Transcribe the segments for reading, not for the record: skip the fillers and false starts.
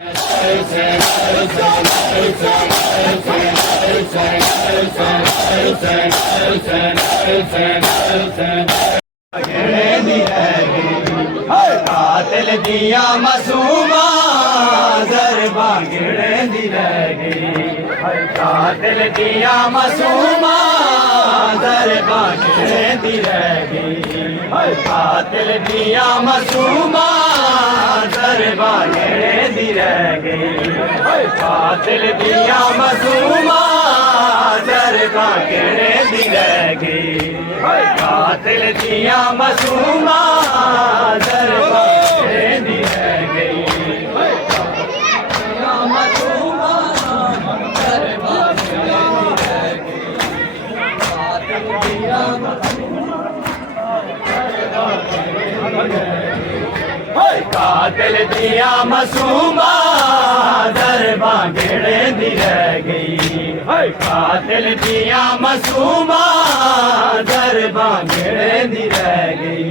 कातिल दिया मासूमा ज़रबा गिरदी रह गई। कातिल दिया मासूमा ज़रबा गिरदी रह गई। कातिल दिया मासूमा ज़रबा गिरदी रह गई। कातिल दिया मासूमा ज़रबा गिरदी रह गई। कातिल दिया मासूमा ज़रबा गिरदी रह गई। मासूमा ज़रबा गिरदी रह गई। कातिल दिया कातिल दिया मासूमा ज़रबा गिरदी रह गई। कातिल दिया मासूमा ज़रबा गिरदी रह गई।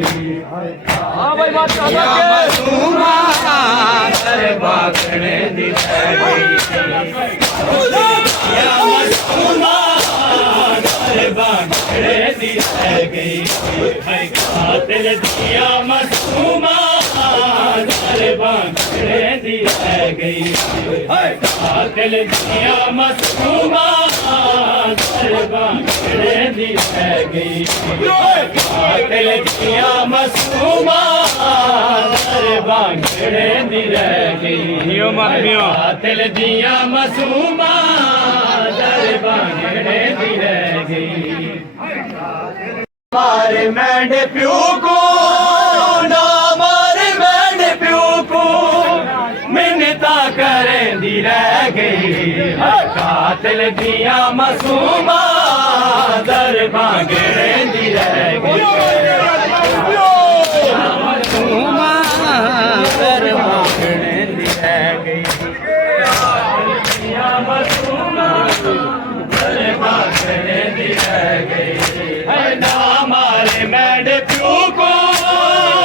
मासूमा ज़रबा गिरदी रह गई। मासूमा ज़रबा गिरदी रह गई। कातिल दिया मासूमा ज़रबा गिरदी रह गई। कातिल दिया मासूमा ज़रबा गिरदी रह गई। कातिल दिया मासूमा ज़रबा गिरदी रह गई। कातिल दिया मासूमा ज़रबा गिरदी रह गई। मारे मेंढे प्यू को ना मारे मेंढे प्यू को मिन्नता करेंदी रह गई। कातिल दिया मासूमा ज़रबा गिरदी रह गई। मासूमा ज़रबा गिरदी रह गई। मासूमा ज़रबा गिरदी रह गई। ना मारे मेंढे प्यू को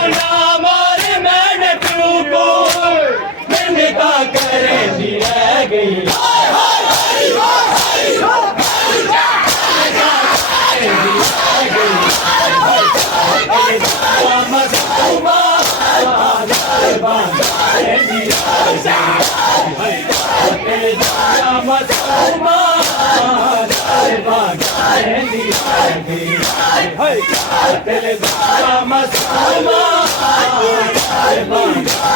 ना मारे मेंढे प्यू को मिन्नता करेंदी रह गई। मासूमा ज़रबा गिरदी रह गई। मासूमा ज़रबा गिरदी रह गई। कातिल दिया मासूमा ज़रबा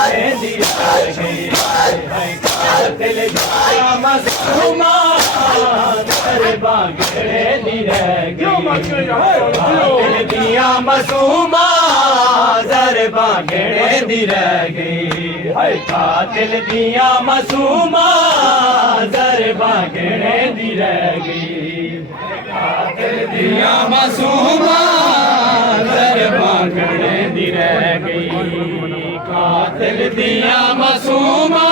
गिरदी रह गई। कातिल दिया मासूमा ज़रबा गिरदी रह गई। कातिल दिया मासूमा ज़रबा गिरदी रह गई। कातिल दिया मासूमा ज़रबा गिरदी रह गई। कातिल दिया मासूमा ज़रबा गिरदी रह गई। कातिल दिया मासूमा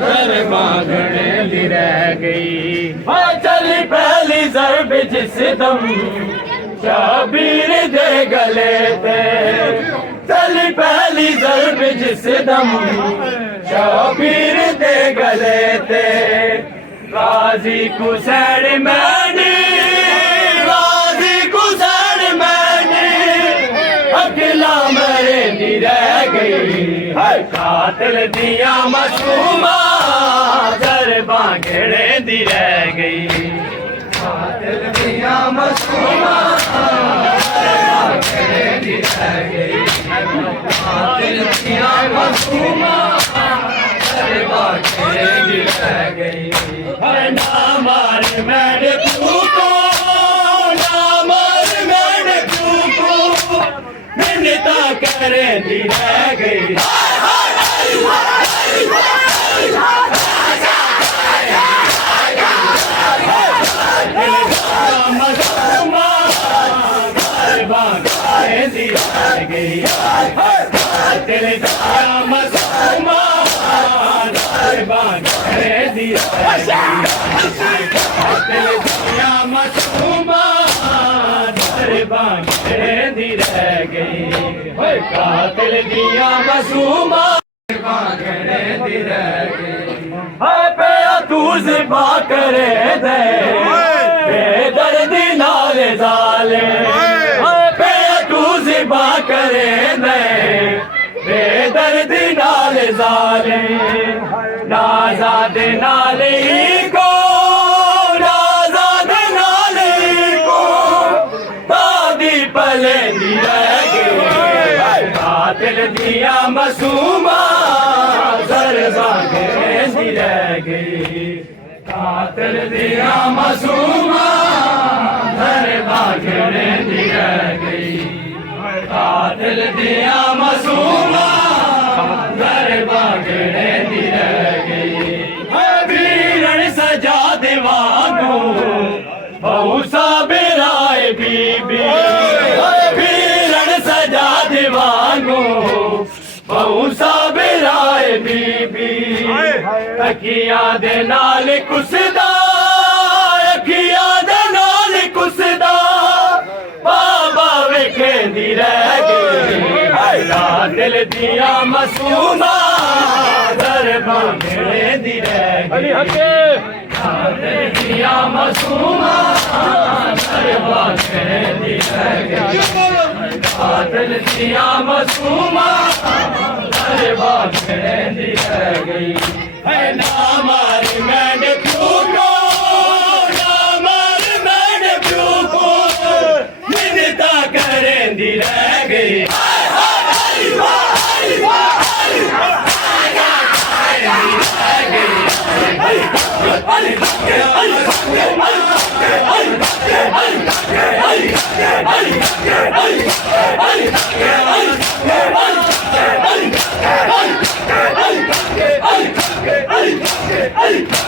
ज़रबा गिरदी रह गई। चली पहली ज़रब जिस दम शबीर दे गले थे। चली पहली ज़रब जिस दम शबीर दे गले थे। गाजी कुसैन मैंने गाजी कुसैन मैंने अकेला मरेंदी रह गई। कातिल दिया मासूमा ज़रबा गिरदी रह गई। कातिल दिया मासूमा ज़रबा गिरदी रह गई। कातिल दिया मासूमा ज़रबा गिरदी रह गई। ना मारे मेंढे प्यू को ना मारे मेंढे प्यू को मिन्नता करेंदी रह गई। मासूमा ज़रबा गिरदी रह गई। कातिल दिया मासूमा ज़रबा गिरदी रह गई। कातिल दिया मासूमा ज़रबा गिरदी रह गई। कातिल दिया मासूमा भागने दी रह गई हाय पिया तू ज़िबा करे दे बेदर्दी नाल ज़ालिम हाय पिया तू ज़िबा करे दे बेदर्दी नाल ज़ालिम नाज़ाद नाल ही को नाज़ाद नाल ही को दादी पलेंदी रह गई कातिल दिया मासूमा सर भागने रह गई कातिल दिया मासूमा सर भागने रह गई कातिल दिया मासूमा सर भागने रह गई वीरन सजा दीवानो बहु साबिराए बीबी वीरन सजा दीवानो बहु साबिराए बीबी अखियां दे नाल कुसदा अखियां दे नाल कुसदा बाबा वेखेंदी रह गई दिल दिया मासूमा दर भागने दी रह गई दिल दिया मासूमा दर भागने दी रह गई दिल दिया मासूमा दर भागने दी रह गई है ना मारी मैंने क्यों को ना मारी मैंने क्यों को मिन्नता करेंदी रह गई Hey!